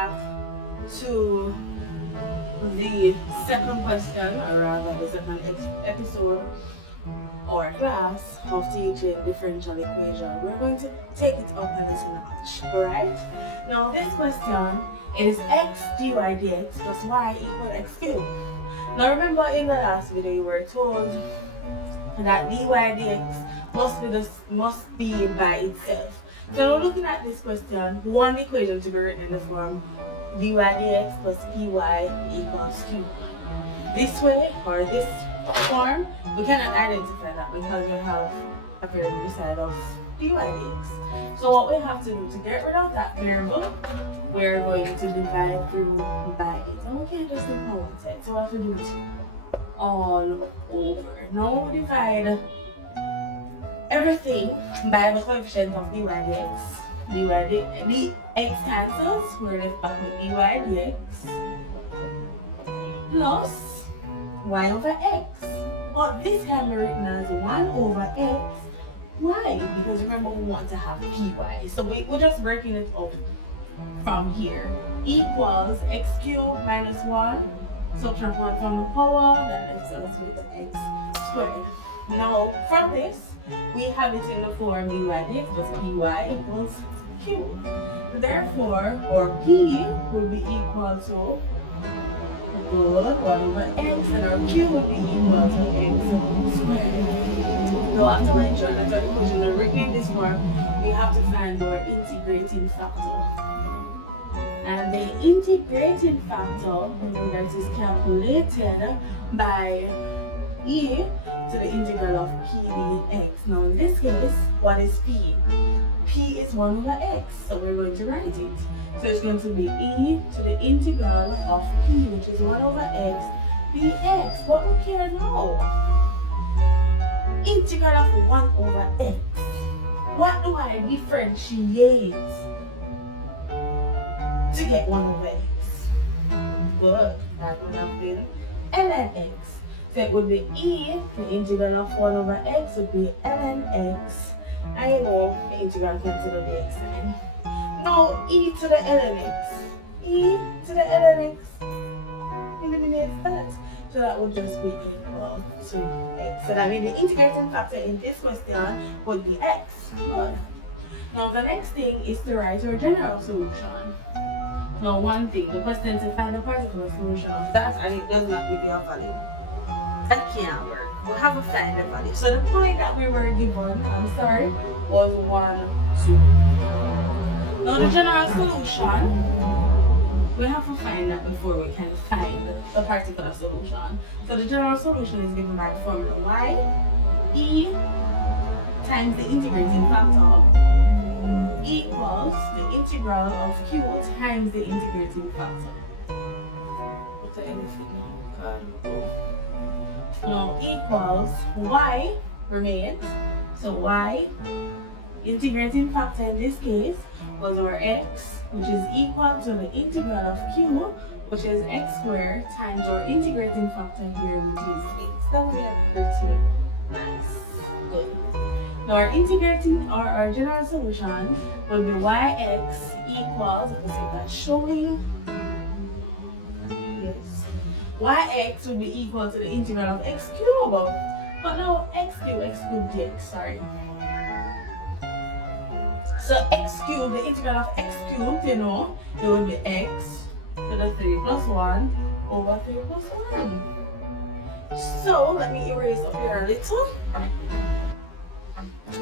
back to the second question, or rather the second episode or class of teaching differential equation. We're going to take it up a little notch, alright? Now this question, it is x dy dx plus y equal x cubed. Now remember in the last video you were told that dy dx must be by itself. So now looking at this question, one equation to be written in the form dy dx plus py equals q. This way, or this form, we cannot identify that because we have a variable beside of dy dx. So what we have to do to get rid of that variable, we're going to divide through by it. And we can't just do one side, so we have to do it all over. Now we divide everything by the coefficient of dy dx. The x cancels, we're left back with dy dx plus y over x. But this can be written as 1 over x. Why? Because remember we want to have py. So we're just breaking it up from here. Equals x cubed minus 1. Subtract 1 from the power, that leaves us with x squared. Now from this, we have it in the form dy dx plus py equals q. Therefore, our p will be equal to 1 over x, and our q will be equal to x squared. Now after mentioning that our equation is written in this form, we have to find our integrating factor. And the integrating factor, remember, it is calculated by e to the integral of p dx. Now in this case, what is p? P is 1 over x, so we're going to write it. So it's going to be e to the integral of p, which is 1 over x dx. But look here now. Integral of 1 over x. What do I differentiate to get 1 over x? Good. That would have been ln x. So it would be e, the integral of 1 over x would be ln x. I know the integral cancel the x sign. Now e to the ln x. E to the ln x eliminates that. So that would just be equal to x. So that means the integrating factor in this question would be x. Good. Now the next thing is to write our general solution. Now one thing, the question to find a particular solution of that, and it does not give you a value. That can't work. We have to find the value. So the point that we were given, was 1, 2. Now the general solution, we have to find that before we can find the particular solution. So the general solution is given by the formula y e times the integrating factor equals the integral of q times the integrating factor. What's the anything now? Now equals y remains. So y, integrating factor in this case, was our x, which is equal to the integral of q, which is x squared, times our integrating factor here, which is x. That would be pretty nice. Good. Now our general solution will be yx equals, let me see that showing. Yes. Yx will be equal to the integral of x cubed. But now x cubed dx, sorry. So x cubed, the integral of x cubed, you know, it will be x to the 3 plus 1 over 3 plus 1. So let me erase up here a little.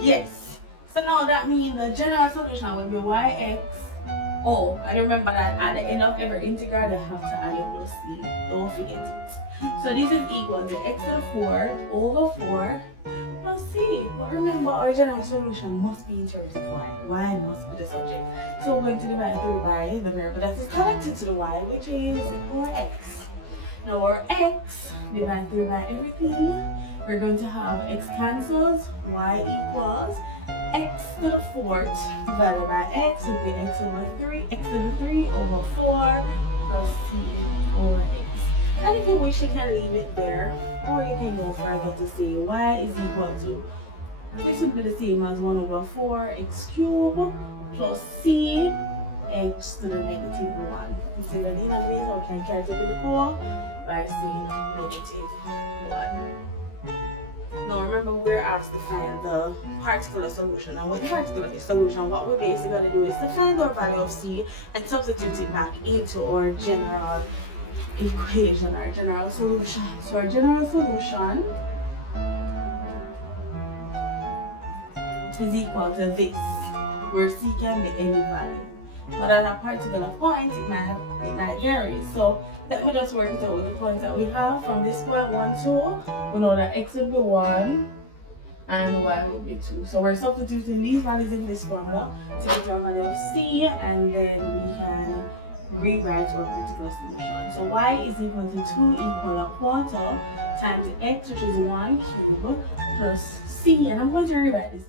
Yes. So now that means the general solution will be yx. Oh, and remember that at the end of every integral, they have to add a plus c. Don't forget it. So this is equal to x to the 4 over 4 plus c. But remember, our general solution must be in terms of y. Y must be the subject. So we're going to divide through by the variable that is connected to the y, which is our x. Now our x, divide through by everything. We're going to have x cancels, y equals x to the 4th divided by x would be x over 3, x to the 3 over 4 plus c over x. And if you wish, you can leave it there, or you can go further to say y is equal to, this would be the same as 1 over 4 x cubed plus c x to the negative 1. You see the denominator, we can carry it to the 4 by saying negative 1. Now remember, we're asked to find the particular solution. And with the particular solution, what we're basically going to do is to find our value of c and substitute it back into our general equation, our general solution. So our general solution is equal to this, where c can be any value. But at a particular point, it might vary. So let me just work it out with the points that we have. From this point 1, 2, we know that x will be 1 and y will be 2. So we're substituting these values in this formula to get our value of c, and then we can rewrite our particular solution. So y is equal to 2 equal a quarter times x, which is 1 cubed, plus c, and I'm going to rewrite this